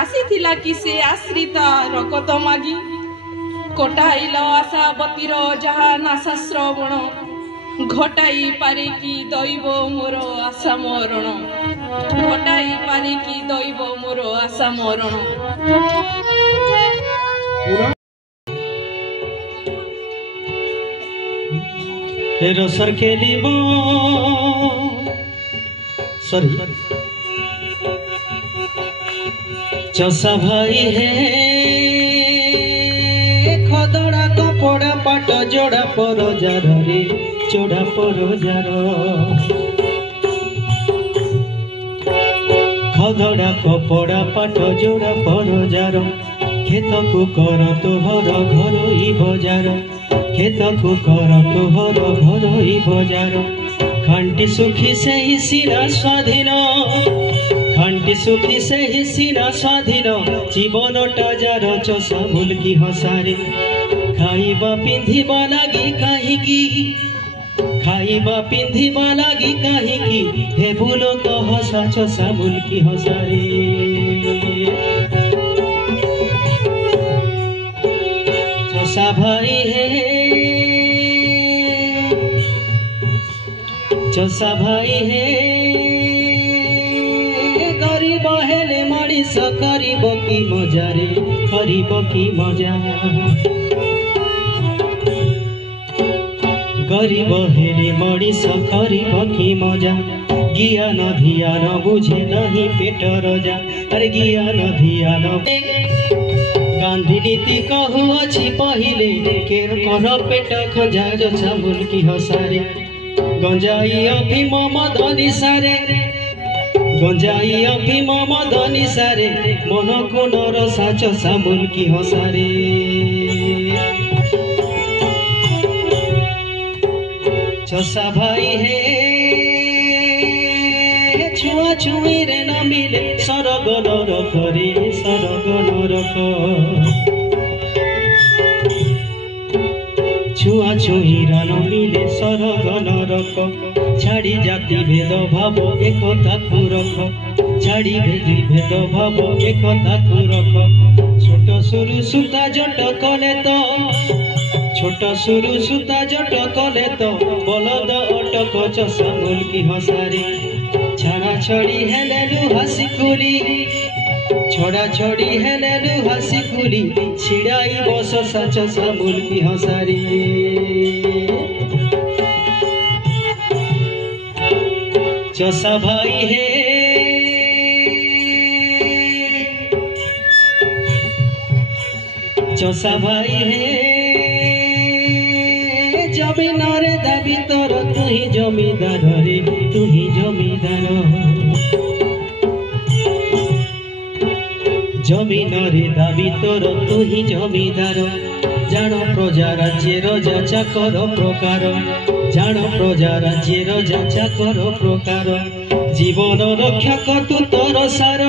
आसीथिला कि से आश्रिता रकत मागी कोटाइल आशावतीर जहा नाशा श्रवण घटाई पारे कि दैव मोर आशा मरण घटाई पारे कि दैव मोर आशा मरण रसर खेलिब सॉरी चषा भाई है खदड़ा कपड़ा पाट जोड़ा पर जार रे जोड़ा पर जार खदड़ा कपड़ा पाट जोड़ा पर जार खेत को कर तोहर घरोई बजार खेत को कर तोहर घरोई बजार खांटी सुखी से ही सीना स्वाधीन खांटी सुखी से ही सीना स्वाधीन जीवन टाजार चषा मुल्की हसारे खाइबा पिंधिबा लागी काहींकी खाइबा पिंधिबा लागी काहींकी हे भूलो कहसा चषा मुल्की हसारे चषा भाई है चषा भाई है गरीब हेले मनीष करिब कि मजा रे करिब कि मजा गरीब हेले मनीष करिब कि मजा ज्ञान धियान बुझे नहीं पेट रजा अरे ज्ञान धियान गांधी नीति कहू अच्छी पहिले केर कर पेट खंजा चषा मुल्की हसारे गंजाई अफिम मद निशारे गंजाई अफिम मद निशारे मन को नरसा चषा मुल्की हसारे चषा भाई है छुआ छुई रे न मिले सरग नरक रे सरग नरक छुआ छुई न मिले सरग नरक छाड़ी जाति भेद भाव एकता को रख छाड़ी भेद भाव एकता को रख छोट सुरु सुता जट कले तो छोट सुरु सुता जट कले तो बलद अटक चषा मुल्की हसारे छाड़ा छड़ी हेले लुहासी कुली छोड़ा छोड़ी हेले लुहासी कुली छिड़ाई बस चषा मुल्की हसारे चषा भाई है चषा भाई है जमीन रे दाबी तोर तू ही जमीदार रे तू ही जमीदार जमीन रे दाबी तोर तू ही जमीदार जान प्रजा राज्य रजा चाकर प्रकार जान प्रजा राज्य रजा चाकर प्रकार जीवन रक्षक तू तोर सार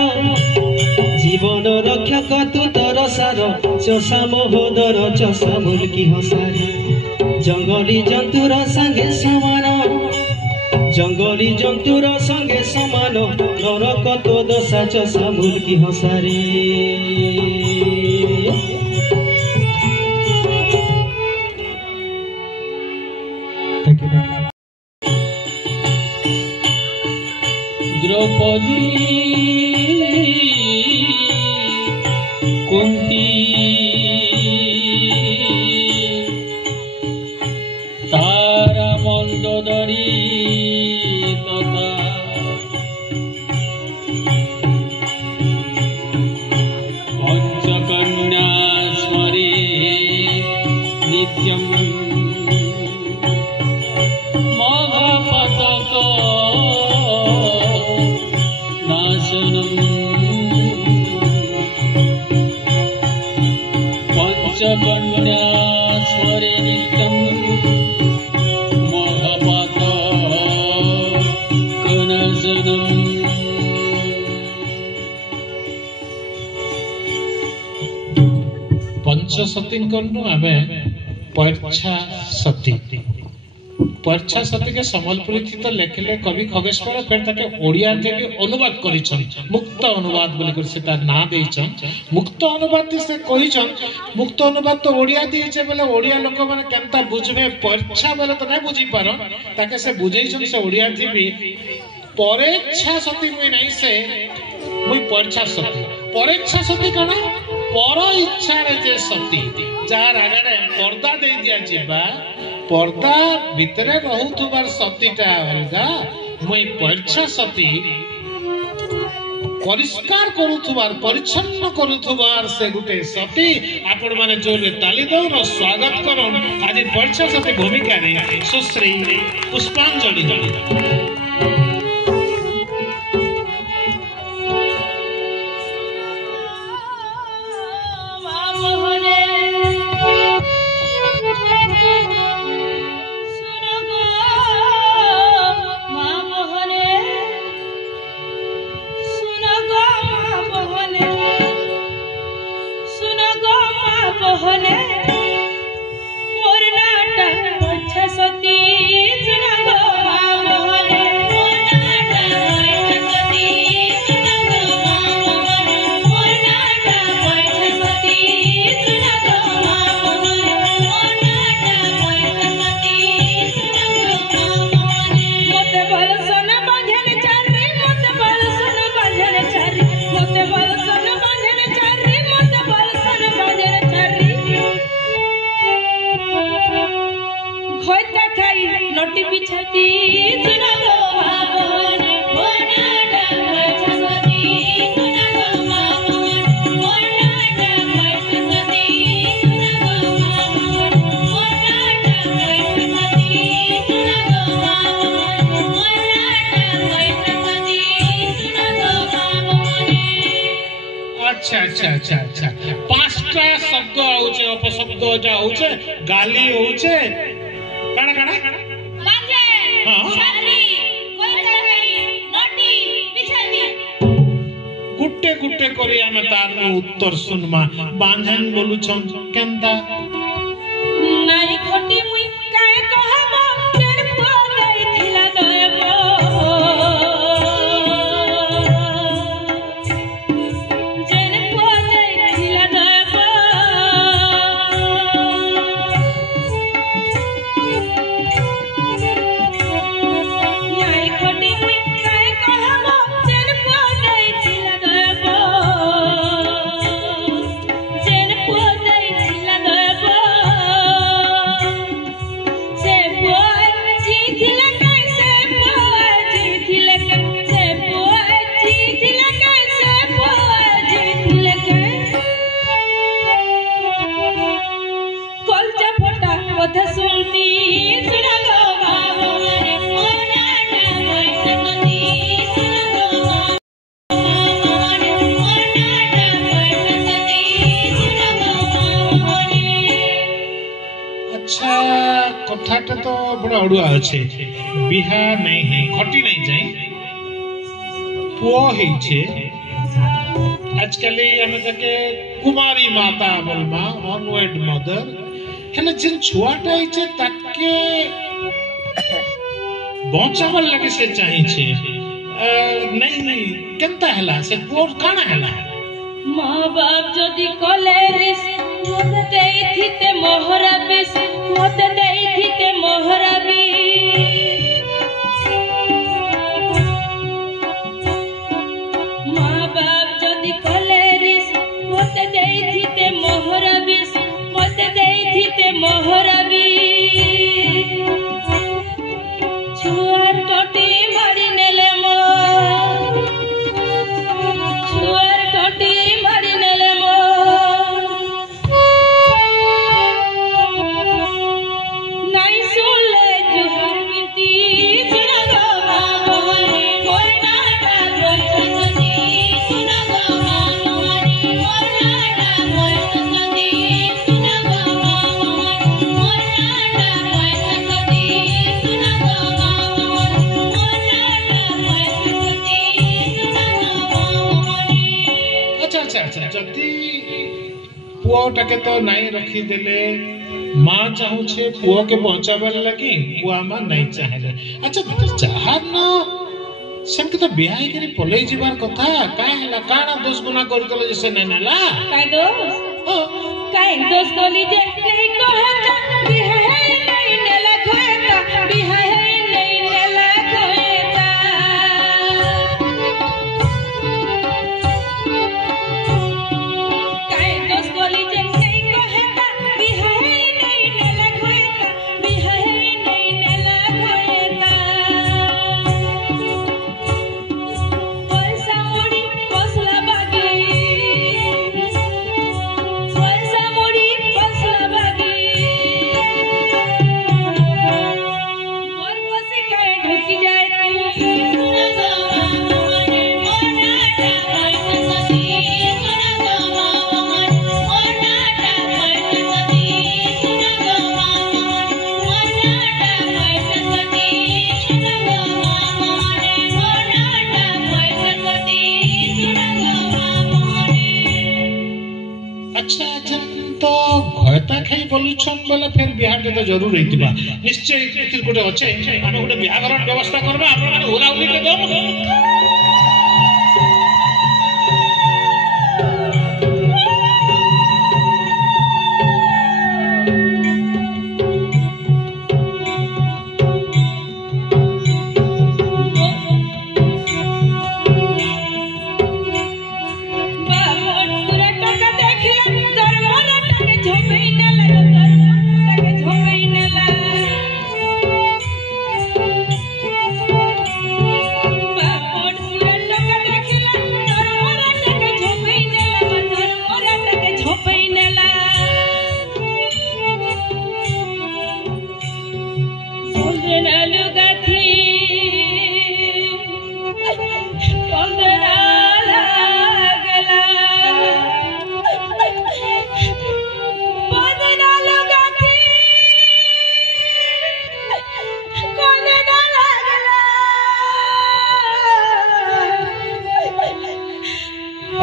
जीवन रक्षक तू तोर सार चषा महोदर चषा मुल्की हसारे जंगली जंतुर संगे समान जंगली जंतुर संगे समान नरक तो दशा चषा मुल्की हसारे द्रौपदी कुंती तारा मंदोदरी तथा पंचकन्या स्मरे नित्यम महापतक नाशनम पंचकन्या स्मरे नित्यम पंचसती आम पच्छा सती पर्छा सती के सम्बलपुरी थी तो लेखले कवि खगेश्वर फिर ताके ओडिया के भी अनुवाद करिछन मुक्त अनुवाद बोली कर सेटा ना देइछन मुक्त अनुवाद से कहिछन मुक्त अनुवाद तो ओडिया दिइछे बोले ओडिया लोक माने केनता बुझबे पर्छा बोले तो नै बुझी पारो ताके से बुझैछन से ओडिया थी भी परेच्छा सती मुई नै से मुई पर्छा सती परेच्छा सती कना पर इच्छा रे जे सती जार आगरे पर्दा दे दिया जिबा पर्दा भितरे रहुथुबार सतीटा अलगा मुई पर्छा सती परिष्कार करुथुबार परिच्छन्न करुथुबार से गुटे सती आपण माने जोरे ताली दौर स्वागत करन आज पर्छा सती भूमिका रे सुश्री पुष्पांजलि अच्छा पांचटा शब्द आउचे अपशब्द जा होचे गाली होचे काना काना बाजे शाली कोइता गई नोटी पिछानी गुट्टे गुट्टे करी हम तार उत्तर सुनमा बांधन बोलु छन केंदा नाई खोटी मुई काहे कहबो तेर पदै थिला गयबो कथाटा तो बड़ा अड़ुआ अच्छे बिहा नहीं है खटी नहीं जाए पुओ ही छे आजकल हमें तके कुमारी माता बोलमा अनवेड मदर हेले जिन छुआटा ही छे तके बचावल लगे से चाहिए छे नहीं केनता हला से पुओ काना हला माँ बाप जदि कलेरिस मते देइथिते मोहराबिस मते देइथिते मोहराबी माँ बाप जदि कलेरिस मते देइथिते मोहराबिस मते देइथिते मोहराबी छुआर टोटी मारी नेले मो छुआर टोटी मारी नेले मो नाई सुनले जुहर मिटी सुना गो मोहनी मोर नाटा मोर सदी सुना गो मोहनी मोर नाटा मोर सदी सुना गो मोहनी मोर नाटा मोर सदी सुना गो मोहनी मोर नाटा मोर सदी सुना गो मोहनी अच्छा जति पुओटा के तो नहीं रखी देले माँ चाहूछे पुओ के बचाबार लगी पुआ माँ नहीं चाहे। अच्छा जहार न सेमके तो बियाह करी पलई जीवार कथा काहे हला काना दोष गुना करतले जे से नै नेला काय दोष गोली जे नहीं कहता बियाह नहीं नेला कहता बियाह नहीं नेला कहता काय दोष गोली जे नहीं कहता बियाह नहीं नेला कहता बियाह नहीं नेला कहता पैसा मुड़ी फसला बागी पैसा मुड़ी फसला बागी मोर पसी काहे ढुकी जाती सुना गो मोरे मोनाटा पैसा सदी सुना गो मोनाटा पैसा सदी सुना गो मोनाटा पैसा सदी सुना गो मोरे मोनाटा पैसा सदी सुना गो मोरे। अच्छा अच्छा तो घयता खाई बोलुछन बोले फिर बियाह के तो जरूर रहितबा निश्चय इतिर गोटे अच्छे आमे गोटे बियाह करन व्यवस्था करबा आपण माने होला उली के दम बाबोट पूरा टका देखला दरबार टके झोपई नेला दरबार टके झोपई नेला बाबोट पूरा टका देखला दरबार टके झोपई नेला दरबार टके झोपई नेला बोलना लुगाथी बोलना लागला बोलना लुगाथी बोलना लागला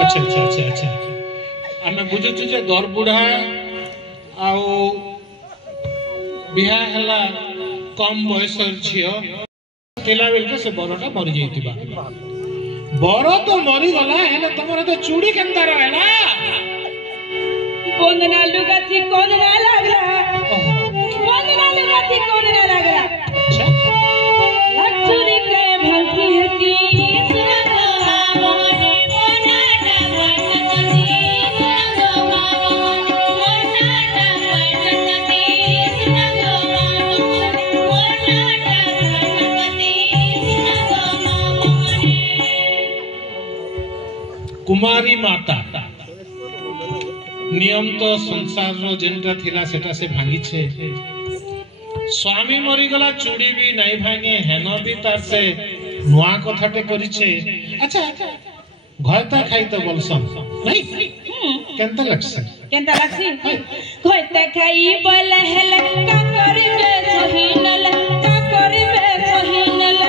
अच्छा अच्छा अच्छा अच्छा आमे बुझुछु जे घर बुढ़ा आउ बियाह हला कम बयस झियो तेला बेल के से बरटा मरि जइतिबा बर तो मरि गला हेले तमरे तो चूड़ी केंता रहला बोलना लुगाथी कोनना लागला बोलना लुगाथी कोनना लागला अच्छा लचुरी के भलती हती सुना गो मोरे मोनाटा पैसा सदी सुना गो मोनाटा पैसा सदी सुना गो मोनाटा पैसा सदी सुना गो मोरे। कुमारी माता नियम तो संसार रो जेनटा थिला सेटा से भांगी छे स्वामी मरी गला चूड़ी भी नहीं भांगे हेन भी तार से नुआ कथाटे करी छे। अच्छा घयता खाई तो बोलसन नहीं केनता लगसे केनता लागसी घोइते खाई बोले हेले का करबे सहीनल का करबे सहीनल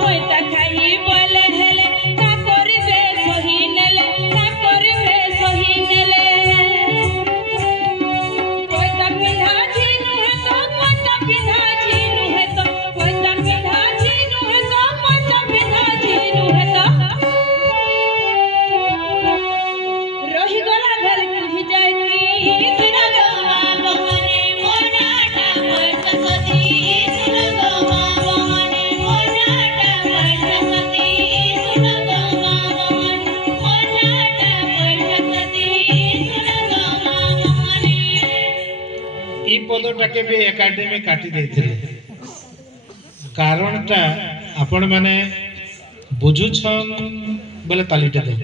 घोइते खाई बोले हेले का करबे सहीनल का करबे सहीनल घोइता पिन्हा जीनु है तो घोइता पिन्हा जीनु है तो घोइता पिन्हा जीनु है तो घोइता पिन्हा जीनु है तो रही गला भेल कुहि जाती सुना गो मोरे मोनाटा पैसा सदी सुना गो मोरे मोनाटा पैसा सदी सुना गो मोनाटा पैसा सदी सुना गो मोरे। ई पदटाके भी एकाडेमी काटी देथिले कारणटा आपण माने बुझुछन बोले तालीटे दे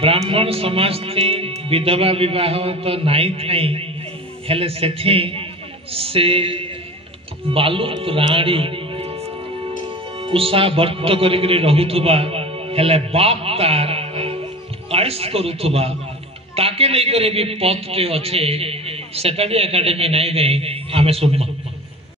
ब्राह्मण समाज थी विधवा विवाह तो नाई थाई हेले सेथि से बालुत राणी उषा वर्त करिकरी रहुथुबा हेले बाप तार आइस करुथुबा ताके नहीं करे भी पथ टे अच्छे सेटा भी एकेडमी नहीं दे आमे सुनमा